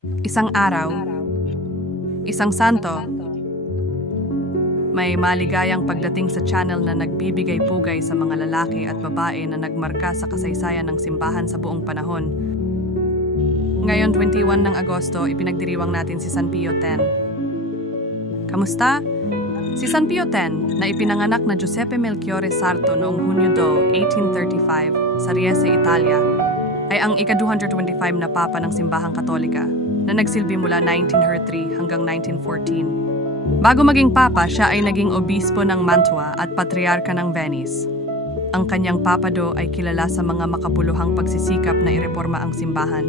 Isang araw, isang santo, may maligayang pagdating sa channel na nagbibigay pugay sa mga lalaki at babae na nagmarka sa kasaysayan ng simbahan sa buong panahon. Ngayon 21 ng Agosto, ipinagdiriwang natin si San Pio X. Kamusta? Si San Pio X, na ipinanganak na Giuseppe Melchiorre Sarto noong Hunyo 2, 1835, sa Riese, Italia, ay ang ika-225 na papa ng simbahang katolika na nagsilbi mula 1903 hanggang 1914. Bago maging papa, siya ay naging obispo ng Mantua at patriarka ng Venice. Ang kanyang papado ay kilala sa mga makabuluhang pagsisikap na ireforma ang simbahan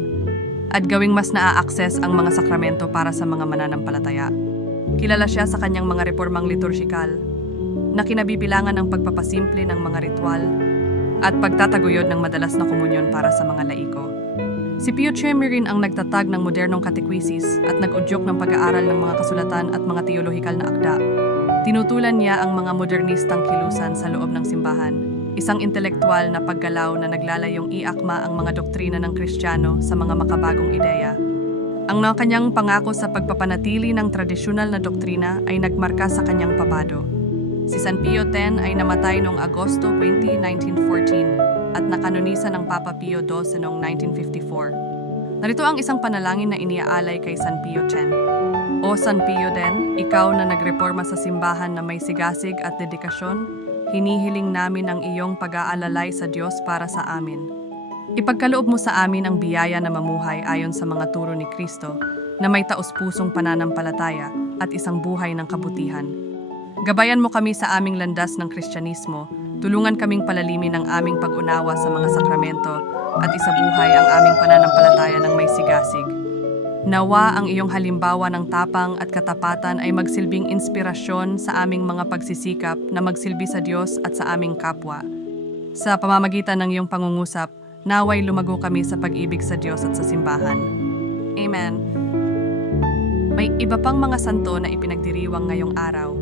at gawing mas naa-access ang mga sakramento para sa mga mananampalataya. Kilala siya sa kanyang mga reformang liturhikal na kinabibilangan ng pagpapasimple ng mga ritual at pagtataguyod ng madalas na komunyon para sa mga laiko. Si Pio Chemi ang nagtatag ng modernong katekwisis at nag-udyok ng pag-aaral ng mga kasulatan at mga teolohikal na akda. Tinutulan niya ang mga modernistang kilusan sa loob ng simbahan, isang intelektual na paggalaw na naglalayong iakma ang mga doktrina ng Kristiyano sa mga makabagong ideya. Ang mga kanyang pangako sa pagpapanatili ng tradisyonal na doktrina ay nagmarka sa kanyang papado. Si San Pio X ay namatay noong Agosto 20, 1914 at nakanonisa ng Papa Pio XII noong 1954. Narito ang isang panalangin na iniaalay kay San Pio X. O San Pio X, ikaw na nagreforma sa simbahan na may sigasig at dedikasyon, hinihiling namin ang iyong pag-aalalay sa Diyos para sa amin. Ipagkaloob mo sa amin ang biyaya na mamuhay ayon sa mga turo ni Kristo na may taus-pusong pananampalataya at isang buhay ng kabutihan. Gabayan mo kami sa aming landas ng Kristyanismo, tulungan kaming palalimin ang aming pag-unawa sa mga sakramento at isabuhay ang aming pananampalataya ng may sigasig. Nawa ang iyong halimbawa ng tapang at katapatan ay magsilbing inspirasyon sa aming mga pagsisikap na magsilbi sa Diyos at sa aming kapwa. Sa pamamagitan ng iyong pangungusap, naway lumago kami sa pag-ibig sa Diyos at sa simbahan. Amen. May iba pang mga santo na ipinagdiriwang ngayong araw.